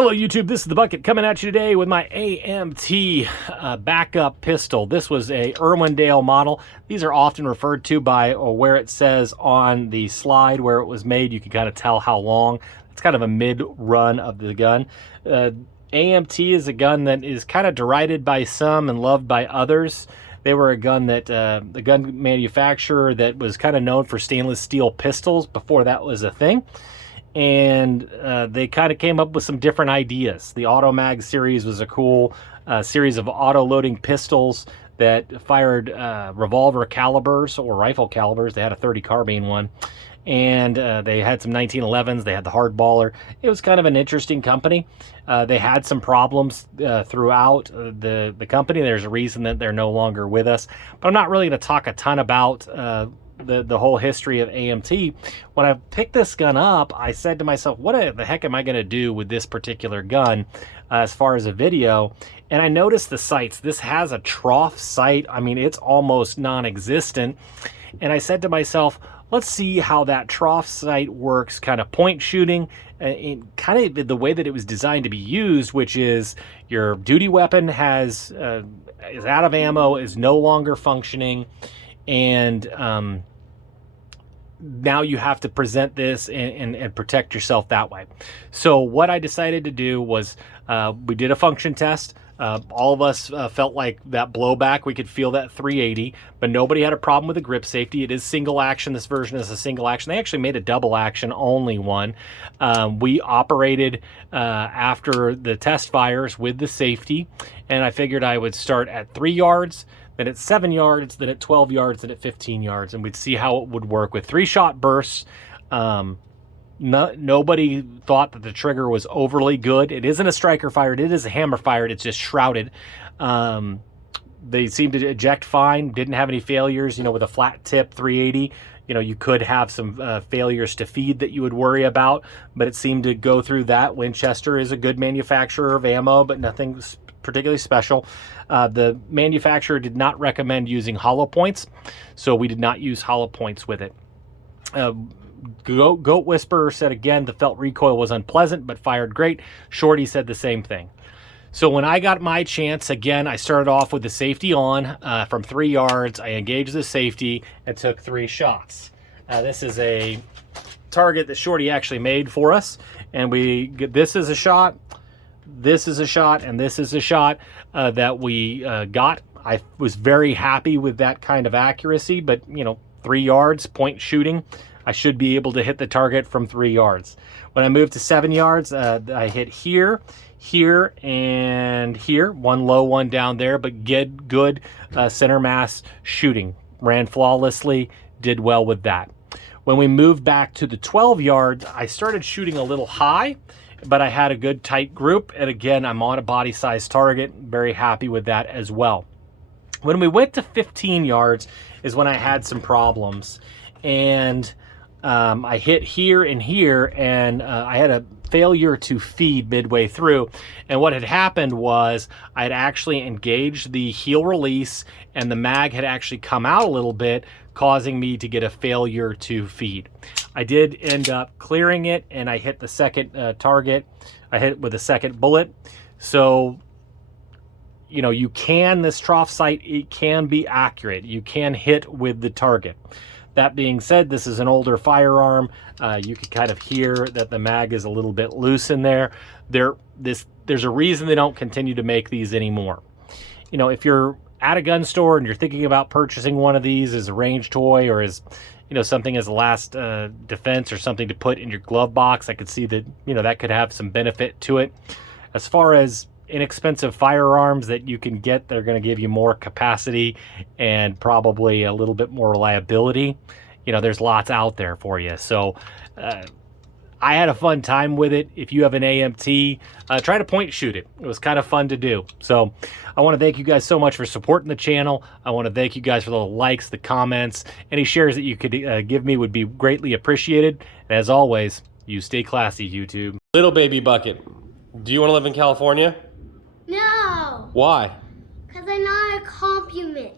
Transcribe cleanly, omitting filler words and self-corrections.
Hello YouTube, this is the Bucket coming at you today with my AMT Backup pistol. This was a Irwindale model. These are often referred to by where it says on the slide where it was made. You can kind of tell how long. It's kind of a mid-run of the gun. AMT is a gun that is kind of derided by some and loved by others. They were a gun that, the gun manufacturer that was kind of known for stainless steel pistols before that was a thing. And they kind of came up with some different ideas. The Automag series was a cool series of auto-loading pistols that fired revolver calibers or rifle calibers. They had a 30 carbine one. And they had some 1911s. They had the hardballer. It was kind of an interesting company. They had some problems throughout the company. There's a reason that they're no longer with us. But I'm not really going to talk a ton about the whole history of AMT. When I picked this gun up, I said to myself, what the heck am I going to do with this particular gun as far as a video? And I noticed the sights. This has a trough sight. I mean, it's almost non-existent. And I said to myself, let's see how that trough sight works, kind of point shooting, in kind of the way that it was designed to be used, which is your duty weapon is out of ammo, is no longer functioning, and now you have to present this and protect yourself that way. So what I decided to do was we did a function test. All of us felt like that blowback, we could feel that 380, but nobody had a problem with the grip safety. It is single action. This version is a single action. They actually made a double action only one. We operated after the test fires with the safety, and I figured I would start at 3 yards, then at 7 yards, then at 12 yards, then at 15 yards, and we'd see how it would work with 3-shot bursts. Nobody thought that the trigger was overly good. It isn't a striker fired. It is a hammer fired. It's just shrouded. They seemed to eject fine. Didn't have any failures. You know, with a flat tip 380, you know, you could have some failures to feed that you would worry about, but it seemed to go through that. Winchester is a good manufacturer of ammo, but nothing particularly special. The manufacturer did not recommend using hollow points, so we did not use hollow points with it. Goat Whisperer said again the felt recoil was unpleasant but fired great. Shorty said the same thing. So when I got my chance, again, I started off with the safety on from 3 yards. I engaged the safety and took 3 shots. This is a target that Shorty actually made for us, and this is a shot, this is a shot, and this is a shot that we got. I was very happy with that kind of accuracy, but you know, 3 yards point shooting, I should be able to hit the target from 3 yards. When I moved to 7 yards, I hit here, here, and here. One low, one down there, but good center mass shooting. Ran flawlessly, did well with that. When we moved back to the 12 yards, I started shooting a little high, but I had a good tight group. And again, I'm on a body size target. Very happy with that as well. When we went to 15 yards is when I had some problems. And I hit here and here, and I had a failure to feed midway through. And what had happened was I had actually engaged the heel release, and the mag had actually come out a little bit, causing me to get a failure to feed. I did end up clearing it, and I hit the second target. I hit it with a second bullet. So, you know, this trough sight, it can be accurate. You can hit with the target. That being said, this is an older firearm. You can kind of hear that the mag is a little bit loose in there. There's a reason they don't continue to make these anymore. You know, if you're at a gun store and you're thinking about purchasing one of these as a range toy or as, you know, something as a last defense or something to put in your glove box, I could see that, you know, that could have some benefit to it. As far as inexpensive firearms that you can get, they're going to give you more capacity and probably a little bit more reliability. You know, there's lots out there for you. So I had a fun time with it. If you have an AMT, try to point shoot it. It was kind of fun to do. So I want to thank you guys so much for supporting the channel. I want to thank you guys for the likes, the comments, any shares that you could give me would be greatly appreciated. And as always, you stay classy, YouTube. Little baby Bucket, do you want to live in California? No. Why? Because I'm not a compliment.